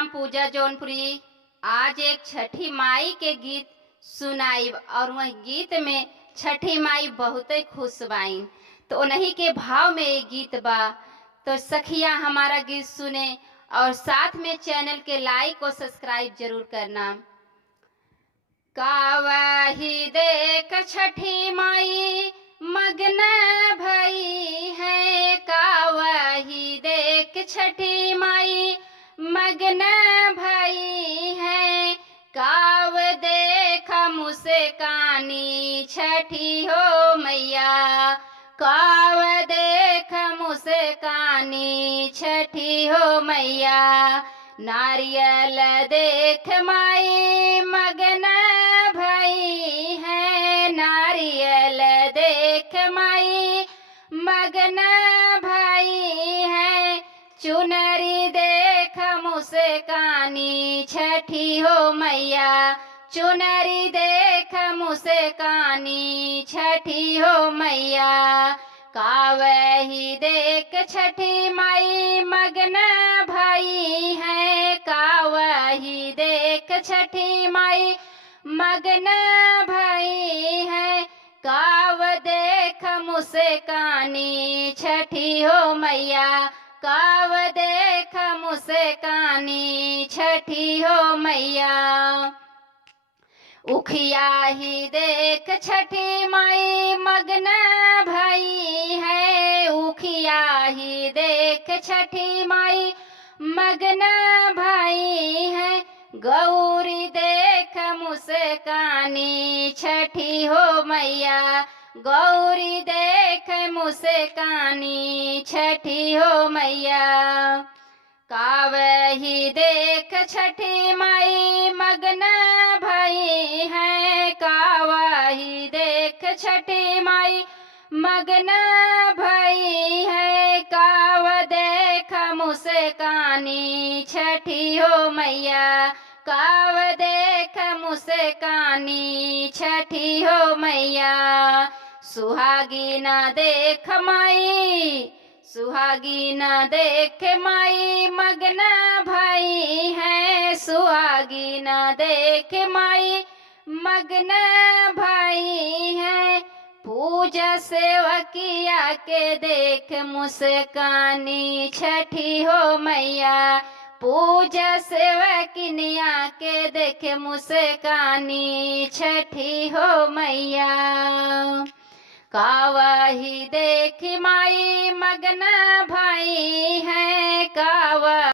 नाम पूजा जौनपुरी। आज एक छठी माई के गीत सुनाई और वह गीत में छठी माई बहुत खुश बाइन। तो उन्हीं के भाव में ये गीत बा। तो सखिया हमारा गीत सुने और साथ में चैनल के लाइक और सब्सक्राइब जरूर करना। कावही देख छठी माई मग्न भई है, कावही देख छठी माई मग्न भई है। काव देख मुस्कानी छठी हो मैया, काव देख मुस्कानी छठी हो मैया। नारियल देख माई मग्न भई है, नारियल देख माई मग्न भई है। चुनरी देख मुस्कानी छठी हो मैया, चुनरी देख मुस्कानी छठी हो मैया। कावही देख छठी माई मग्न भई है, कावही देख छठी माई मग्न भई है। काव देख मुस्कानी छठी हो मैया, काव देख मुस्कानी छठी हो मैया। उखिया ही देख छठी माई मग्न भई है, उखिया ही देख छठी माई मग्न भई है। गौरी देख मुस्कानी छठी हो मैया, गौरी देख मुस्कानी छठी हो मैया। कावही देख छठी माई मग्न भई है, कावही देख छठी माई मग्न भई है। काव देख मुस्कानी छठी हो मैया, काव देख मुस्कानी छठी हो मैया। सुहागी न देख माई, सुहागी न देख माई मग्न भई है, सुहागी न देख माई मग्न भई है। पूजा सेवकिया के देख मुस्कानी छठी हो मैया, पूजा सेवकिनिया के देख मुस्कानी छठी हो मैया। कावही देख माई मग्न भई है, कावा